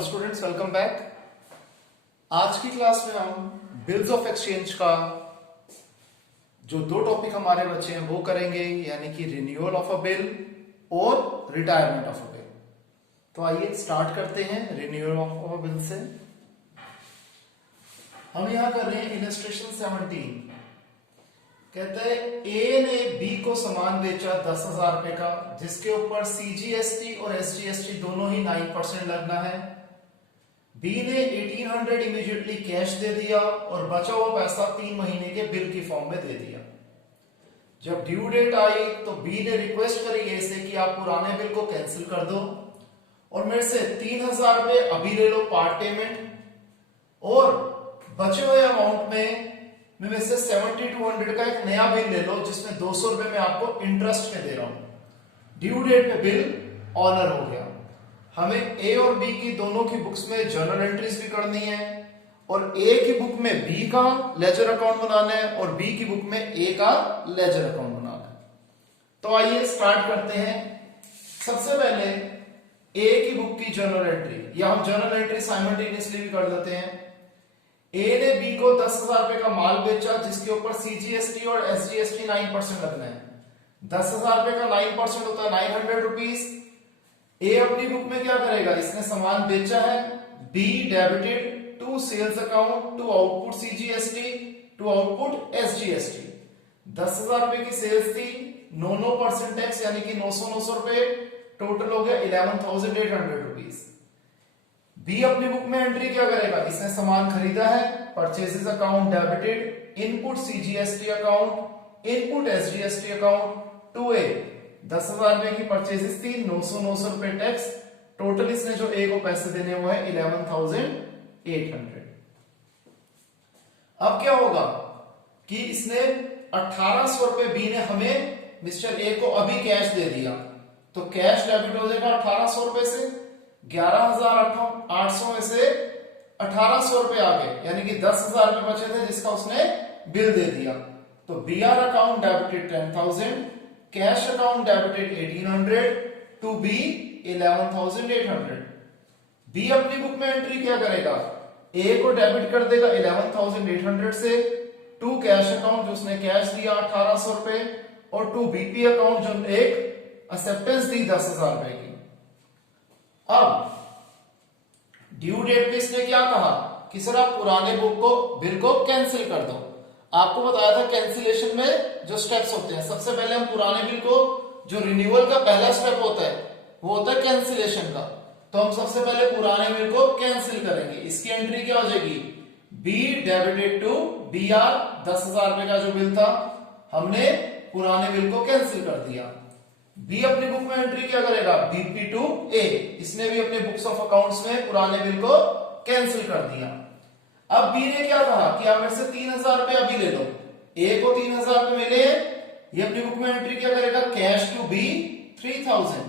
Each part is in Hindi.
Hello students, welcome back. आज की क्लास में हम बिल्स ऑफ एक्सचेंज का जो दो टॉपिक हमारे बचे हैं वो करेंगे, यानी कि रिन्यूअल ऑफ अ बिल और रिटायरमेंट ऑफ अ बिल। तो आइए स्टार्ट करते हैं रिन्यूअल ऑफ अ बिल से। हम यहां कर रहे हैं इलस्ट्रेशन 17। कहते हैं ए ने बी को सामान बेचा 10,000 रुपए का, जिसके ऊपर सीजीएसटी और एसजीएसटी दोनों ही 9% लगना है। बी ने 1800 इमीडिएटली कैश दे दिया और बचा हुआ पैसा 3 महीने के बिल की फॉर्म में दे दिया। जब ड्यू डेट आई तो बी ने रिक्वेस्ट करी ए से कि आप पुराने बिल को कैंसिल कर दो और मेरे से 3,000 रुपए अभी ले लो पार्ट पेमेंट, और बचे हुए अमाउंट में से 7200 का एक नया बिल ले लो जिसमें 200 रुपए में आपको इंटरेस्ट में दे रहा हूं। ड्यू डेट पे बिल ऑनर हो गया। हमें ए और बी की दोनों की बुक्स में जर्नल एंट्रीज भी करनी है, और ए की बुक में बी का लेजर अकाउंट बनाना है और बी की बुक में ए का लेजर अकाउंट बनाना है। तो आइए स्टार्ट करते हैं। सबसे पहले ए की बुक की जर्नल एंट्री, या हम जर्नल एंट्री साइमल्टेनियसली भी कर लेते हैं। ए ने बी को 10,000 रुपए का माल बेचा जिसके ऊपर सीजीएसटी और एसजीएसटी 9% लगना है। 10,000 रुपए का 9% होता है 900 रुपीज। ए अपनी बुक में क्या करेगा, इसने सामान बेचा है, B debited to sales account to output CGST to output SGST. 10,000 रुपए की सेल्स थी, 9% टैक्स यानी कि 900 रुपए, टोटल हो गया 11,800 रुपीज। बी अपनी बुक में एंट्री क्या करेगा, इसने सामान खरीदा है, purchases account debited, input CGST account, input SGST account to A. 10,000 रुपए की परचेजेस थी, 900 रुपए टैक्स, टोटल इसने जो ए को पैसे देने हुए हैं 11,800। अब क्या होगा कि इसने 1,800 रुपए बी ने हमें मिस्टर ए को अभी कैश दे दिया, तो कैश डेबिट हो जाएगा 1,800 रुपए से। 11,800 में से 1,800 रुपए आ गए, यानी कि 10,000 रुपए बचे थे जिसका उसने बिल दे दिया। तो BR account debited 10,000, cash account debited 1,800 to B 11,800। B अपनी बुक में एंट्री क्या करेगा, ए को डेबिट कर देगा 11,800 से, टू कैश अकाउंट जो उसने कैश दिया 1,800 रुपए, और टू बीपी अकाउंट जो एक एक्सेप्टेंस दी 10,000 रुपए की। अब ड्यू डेट पे इसने क्या कहा कि सर आप पुराने बिल को कैंसिल कर दो। आपको बताया था कैंसिलेशन में जो स्टेप्स होते हैं, सबसे पहले हम पुराने बिल को, जो रिन्यूअल का पहला स्टेप होता है वो होता है कैंसिलेशन का, तो हम सबसे पहले पुराने बिल को कैंसिल करेंगे। इसकी एंट्री क्या हो जाएगी, B debited to B R. 10,000 रुपए का जो बिल था हमने पुराने बिल को कैंसिल कर दिया। बी अपनी बुक में एंट्री क्या करेगा, बीपी टू ए। इसने भी अपने बुक्स ऑफ अकाउंट्स में पुराने बिल को कैंसिल कर दिया। अब बी ने क्या कहा कि आप मेरे से 3,000 रुपए अभी ले लो। ए को 3,000 रुपए मिले, ये अपनी बुक में एंट्री क्या करेगा, कैश टू बी 3,000,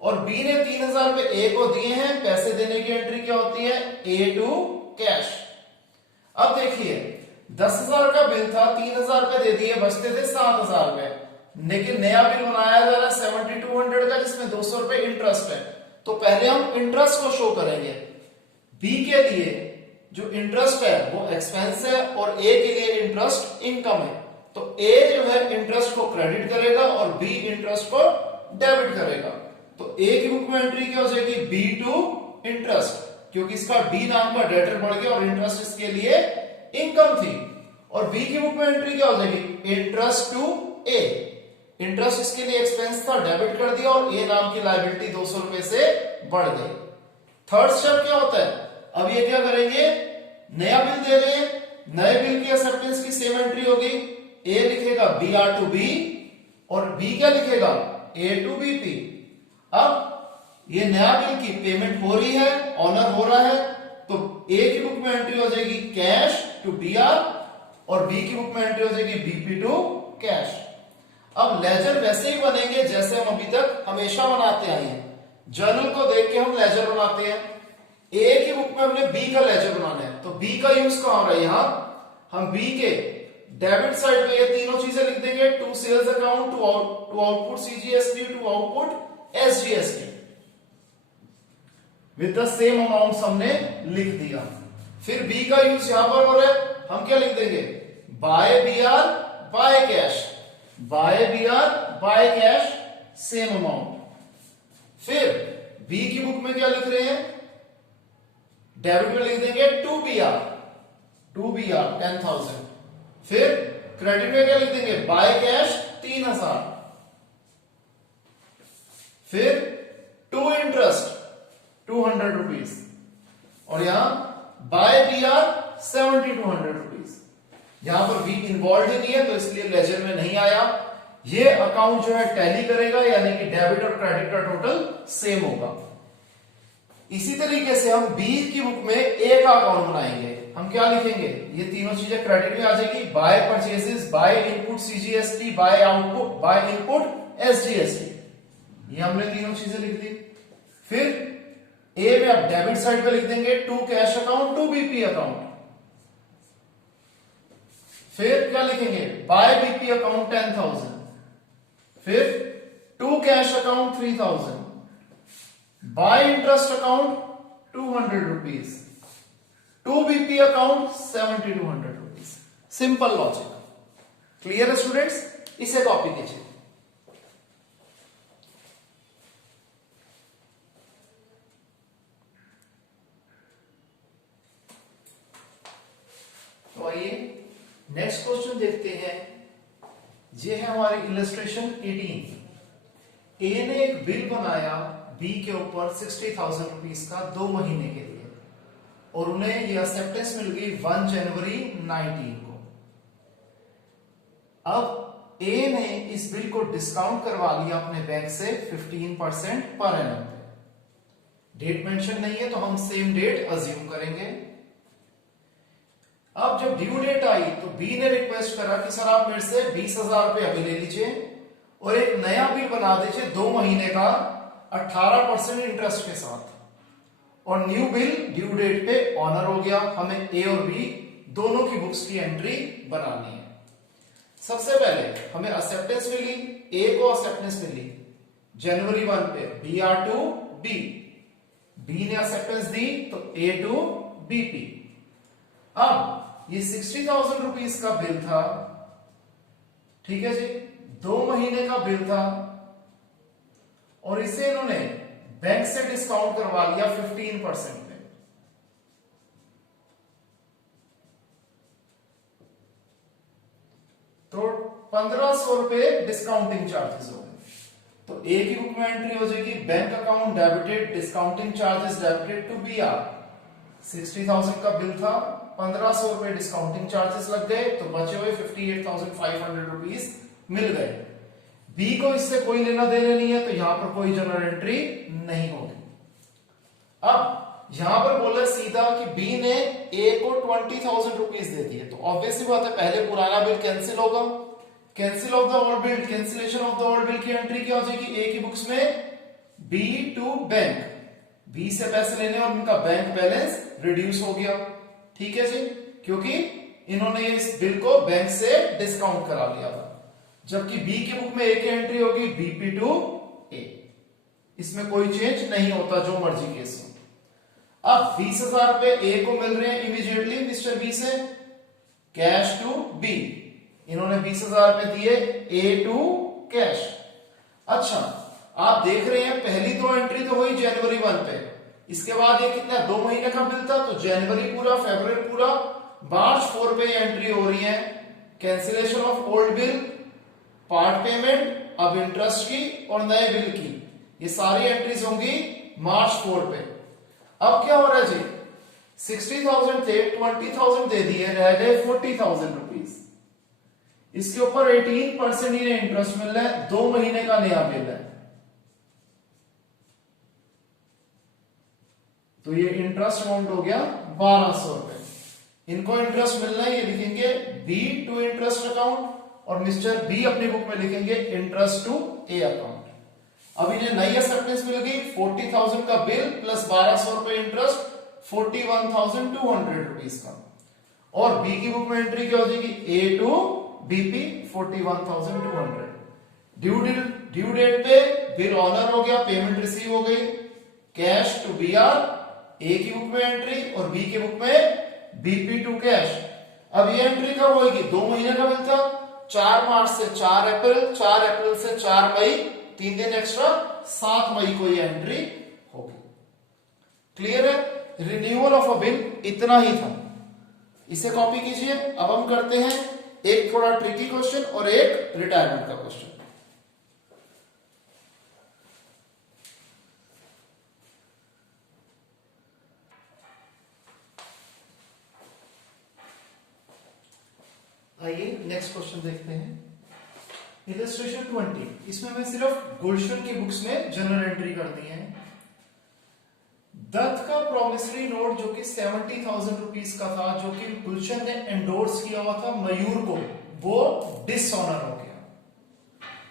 और बी ने 3,000 रुपए ए को दिए हैं। पैसे देने की एंट्री क्या होती है, ए टू कैश। अब देखिए 10,000 का बिल था, 3,000 रुपए दे दिए, बचते थे 7,000 रुपए, लेकिन नया बिल बनाया जा रहा है 7200 का जिसमें 200 रुपए इंटरेस्ट है। तो पहले हम इंटरेस्ट को शो करेंगे। बी के लिए जो इंटरेस्ट है वो एक्सपेंस है और ए के लिए इंटरेस्ट इनकम है। तो ए जो है इंटरेस्ट को क्रेडिट करेगा और बी इंटरेस्ट को डेबिट करेगा। तो ए की बुक में एंट्री क्या हो जाएगी, बी टू इंटरेस्ट, क्योंकि इसका डी नाम का डेटर बढ़ गया और इंटरेस्ट इसके लिए इनकम थी। और बी की बुक में एंट्री क्या हो जाएगी, इंटरेस्ट टू ए। इंटरेस्ट इसके लिए एक्सपेंस था, डेबिट कर दिया, और ए नाम की लायबिलिटी 200 रुपए से बढ़ गई। थर्ड स्टेप क्या होता है, अब ये क्या करेंगे, नया बिल दे रहे हैं, नए बिल की एक्सेप्टेंस की सेम एंट्री होगी। ए लिखेगा बी आर टू बी और बी क्या लिखेगा, ए टू बीपी। अब ये नया बिल की पेमेंट हो रही है, ऑनर हो रहा है, तो ए की बुक में एंट्री हो जाएगी कैश टू बी आर और बी की बुक में एंट्री हो जाएगी बीपी टू कैश। अब लेजर वैसे ही बनेंगे जैसे हम अभी तक हमेशा बनाते आए हैं। जर्नल को देख के हम लेजर बनाते हैं। ए की बुक में हमने बी का लेजर बनाना है, तो बी का यूज कहां हो रहा है, यहां हम बी के डेबिट साइड पे ये तीनों चीजें लिख देंगे, to sales account to output CGST to output SGST. With the same amount हमने लिख दिया। फिर बी का यूज यहां पर हो रहा है, हम क्या लिख देंगे, by B R by cash, by B R by cash same amount. फिर बी की बुक में क्या लिख रहे हैं, डेबिट में लिख देंगे टू बी आर 10,000। फिर क्रेडिट में क्या लिख देंगे, बाय कैश 3,000। फिर टू इंटरेस्ट 200 रुपीज, और यहां बाय बी आर 7,200 रुपीज। यहां पर बी इन्वॉल्व ही नहीं है तो इसलिए लेजर में नहीं आया। ये अकाउंट जो है टैली करेगा, यानी कि डेबिट और क्रेडिट का टोटल सेम होगा। इसी तरीके से हम बी की बुक में ए का अकाउंट बनाएंगे। हम क्या लिखेंगे, ये तीनों चीजें क्रेडिट में आ जाएगी, by purchases, by input CGST, by output, by input SGST. ये हमने तीनों चीजें लिख दी। फिर ए में अब डेबिट साइड पे लिख देंगे to cash account, to BP account. फिर क्या लिखेंगे, बाय बीपी अकाउंट 10,000। फिर to cash account 3,000, by interest account 200 rupees, to BP account 7,200 rupees. Simple logic. Clear है स्टूडेंट्स, इसे कॉपी कीजिए। तो आइए नेक्स्ट क्वेश्चन देखते हैं। ये है हमारी इलस्ट्रेशन 18। ए ने एक बिल बनाया बी के ऊपर 60,000 रुपीज का 2 महीने के लिए, और उन्हें यह एक्सेप्टेंस मिल गई 1 जनवरी 19 को। अब ए ने इस बिल को डिस्काउंट करवा लिया अपने बैंक से 15% पर एनम पे। डेट मेंशन नहीं है तो हम सेम डेट अज्यूम करेंगे। अब जब ड्यू डेट आई तो बी ने रिक्वेस्ट करा कि सर आप मेरे से 20,000 रुपए अभी ले लीजिए और एक नया बिल बना दीजिए 2 महीने का 18% इंटरेस्ट के साथ, और न्यू बिल ड्यू डेट पे ऑनर हो गया। हमें ए और बी दोनों की बुक्स की एंट्री बनानी है। सबसे पहले हमें एक्सेप्टेंस मिली, ए को एक्सेप्टेंस मिली जनवरी 1 पे BR टू बी, बी ने एक्सेप्टेंस दी तो ए टू बीपी। अब ये 60,000 रुपीज का बिल था, ठीक है जी, 2 महीने का बिल था, और इसे इन्होंने बैंक से डिस्काउंट करवा लिया 15% पे। तो 1,500 रुपए डिस्काउंटिंग चार्जेस हो गए। तो ए की बुक में एंट्री हो जाएगी, bank account debited, discounting charges debited to BR. 60,000 का बिल था, 1,500 रुपए डिस्काउंटिंग चार्जेस लग गए, तो बचे हुए 58,500 रुपीज मिल गए। बी को इससे कोई लेना देना नहीं है तो यहां पर कोई जनरल एंट्री नहीं होगी। अब यहां पर बोला सीधा कि बी ने ए को 20,000 रुपीज दे दिए, तो ऑब्वियसली बात है पहले पुराना बिल कैंसिल होगा। Cancel of the old bill, cancellation of the old bill की एंट्री क्या हो जाएगी ए की बुक्स में, बी टू बैंक, बी से पैसे लेने और उनका बैंक बैलेंस रिड्यूस हो गया। ठीक है जी, क्योंकि इन्होंने इस बिल को बैंक से डिस्काउंट करा लिया था। जबकि बी की बुक में ए की एंट्री होगी बीपी टू ए, इसमें कोई चेंज नहीं होता जो मर्जी केस हो। अब 20,000 रुपए ए को मिल रहे हैं इमीडिएटली मिस्टर बी से, कैश टू बी, इन्होंने 20,000 रुपए दिए ए टू कैश। अच्छा, आप देख रहे हैं पहली 2 एंट्री तो हुई जनवरी 1 पे, इसके बाद ये कितना 2 महीने का बिल था, तो जनवरी पूरा, फरवरी पूरा, मार्च 4 पे एंट्री हो रही है cancellation of old bill, part payment, अब इंटरेस्ट की और नए बिल की, ये सारी एंट्रीज होंगी मार्च 4 पे। अब क्या हो रहा है जी, 60,000 थे, 20,000 दे दिए, रह गए 40,000 रुपीज। इसके ऊपर 18% ही इंटरेस्ट मिल रहा है, 2 महीने का नया बिल है, तो ये इंटरेस्ट अमाउंट हो गया 1,200 रुपए। इनको इंटरेस्ट मिलना है, ये लिखेंगे बी टू इंटरेस्ट अकाउंट, और मिस्टर बी अपनी बुक में लिखेंगे इंटरेस्ट टू ए अकाउंट। अब इन्हें नई एक्सेप्टेंस मिल गई 40,000 का बिल प्लस 1,200 रुपए इंटरेस्ट, 41,200 रुपीज का, और बी की बुक में एंट्री क्या हो जाएगी ए टू बीपी 41,200। ड्यू डेट पे बिल ऑनर हो गया, पेमेंट रिसीव हो गई, कैश टू बी आर, ए की बुक में एंट्री और बी के बुक में बीपी टू कैश। अब ये एंट्री कब होगी? 2 महीने का बिल था, 4 मार्च से 4 अप्रैल, 4 अप्रैल से 4 मई, 3 दिन एक्स्ट्रा, 7 मई को ये एंट्री होगी। क्लियर है? रिन्यूअल ऑफ अ बिल इतना ही था, इसे कॉपी कीजिए। अब हम करते हैं एक थोड़ा ट्रिकी क्वेश्चन और एक रिटायरमेंट का क्वेश्चन। आइए नेक्स्ट क्वेश्चन देखते हैं। इलस्ट्रेशन 20, इसमें मैं सिर्फ गुलशन की बुक्स में जनरल एंट्री कर दी है। दत्त का प्रोमिसरी नोट जो कि 70,000 रुपीज का था, जो कि गुलशन ने एंडोर्स किया हुआ था मयूर को, वो डिसऑनर हो गया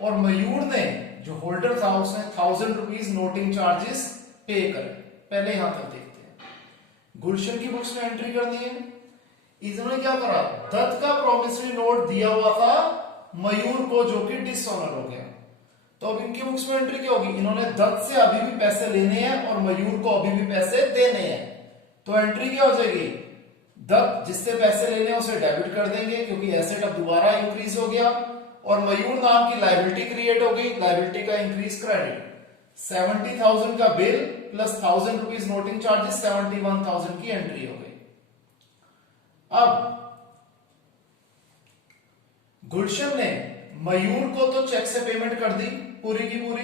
और मयूर ने जो होल्डर था उसने 1000 रुपीज नोटिंग चार्जेस पे करे। पहले यहां तक देखते हैं। गुलशन की बुक्स में एंट्री कर दी है। इन्होंने क्या करा? दत्त का प्रोमिसरी नोट दिया हुआ था मयूर को जो कि डिसऑनर हो गया। तो अब इनकी बुक्स में एंट्री क्या होगी? इन्होंने दत्त से अभी भी पैसे लेने हैं और मयूर को अभी भी पैसे देने हैं। तो एंट्री क्या हो जाएगी? दत्त जिससे पैसे लेने हैं उसे डेबिट कर देंगे क्योंकि एसेट अब दोबारा इंक्रीज हो गया और मयूर नाम की लायबिलिटी क्रिएट हो गई, लायबिलिटी का इंक्रीज क्रेडिट। 70,000 का bill plus 1000 rupees noting charges, 71,000 की एंट्री हो गई। अब गुलशन ने मयूर को तो चेक से पेमेंट कर दी पूरी की पूरी,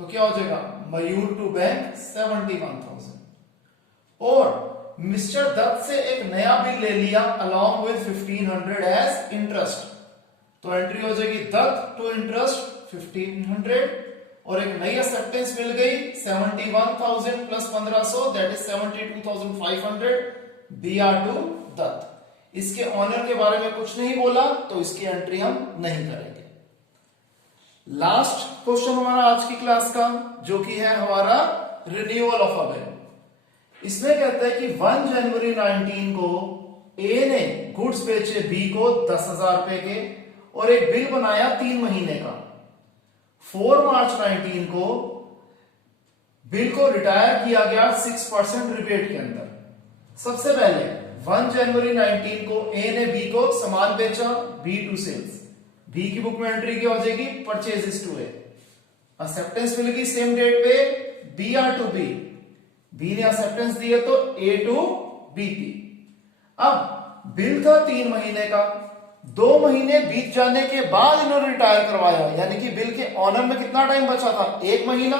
तो क्या हो जाएगा? मयूर टू बैंक 71,000 और मिस्टर दत्त से एक नया बिल ले लिया अलॉन्ग विद 1500 एज इंटरेस्ट। तो एंट्री हो जाएगी दत्त टू इंटरेस्ट 1500 और एक नई एक्सेप्टेंस मिल गई 71,000 plus 1500 that is 72,500 BR to Dutt. इसके ऑनर के बारे में कुछ नहीं बोला तो इसकी एंट्री हम नहीं करेंगे। लास्ट क्वेश्चन हमारा आज की क्लास का जो कि है हमारा रिन्यूअल ऑफ अ बिल। इसमें कहता है कि 1 जनवरी 19 को ए ने गुड्स बेचे बी को 10,000 रुपए के और एक बिल बनाया 3 महीने का। 4 मार्च 19 को बिल को रिटायर किया गया 6% रिबेट के अंदर। सबसे पहले 1 जनवरी 19 को ए ने बी को सामान बेचा, बी टू सेल्स। बी की बुक में एंट्री क्या हो जाएगी? Purchases to A. एक्सेप्टेंस मिलेगी सेम डेट पे B R to B. B ने एक्सेप्टेंस दिया तो ए टू बीपी। अब बिल था 3 महीने का, 2 महीने बीत जाने के बाद इन्होंने रिटायर करवाया, यानी कि बिल के ऑनर में कितना टाइम बचा था? 1 महीना।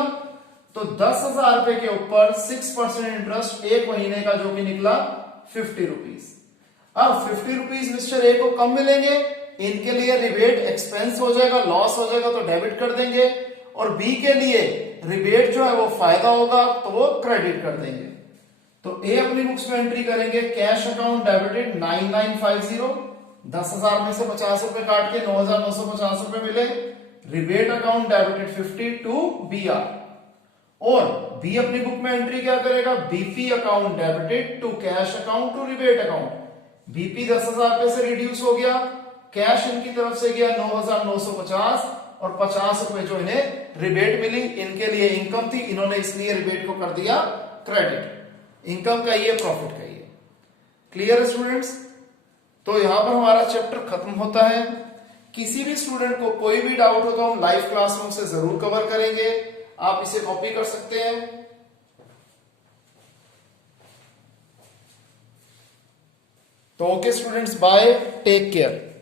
तो 10,000 रुपए के ऊपर 6% इंटरेस्ट 1 महीने का जो कि निकला 50 रुपीज। अब 50 रुपीज मिस्टर ए को कम मिलेंगे, इनके लिए रिबेट एक्सपेंस हो जाएगा, लॉस हो जाएगा तो डेबिट कर देंगे और बी के लिए रिबेट जो है वो फायदा होगा तो वो क्रेडिट कर देंगे। तो ए अपनी बुक्स में एंट्री करेंगे कैश अकाउंट डेबिटेड 9950, 10,000 में से 50 रुपए काट के 9,950 रुपए मिले। Rebate account debited 50 to B R और बी अपनी बुक में एंट्री क्या करेगा? BP account debited to cash account to rebate account. BP 10,000 रुपए से रिड्यूस हो गया, कैश इनकी तरफ से गया 9,950 और 50 रुपए जो इन्हें रिबेट मिली इनके लिए इनकम थी, इन्होंने इसलिए रिबेट को कर दिया क्रेडिट। इनकम का ये, प्रॉफिट का ये। Clear students? तो यहां पर हमारा चैप्टर खत्म होता है। किसी भी स्टूडेंट को कोई भी डाउट हो तो हम लाइव क्लासरूम से जरूर कवर करेंगे, आप इसे कॉपी कर सकते हैं। तो okay students, bye, take care.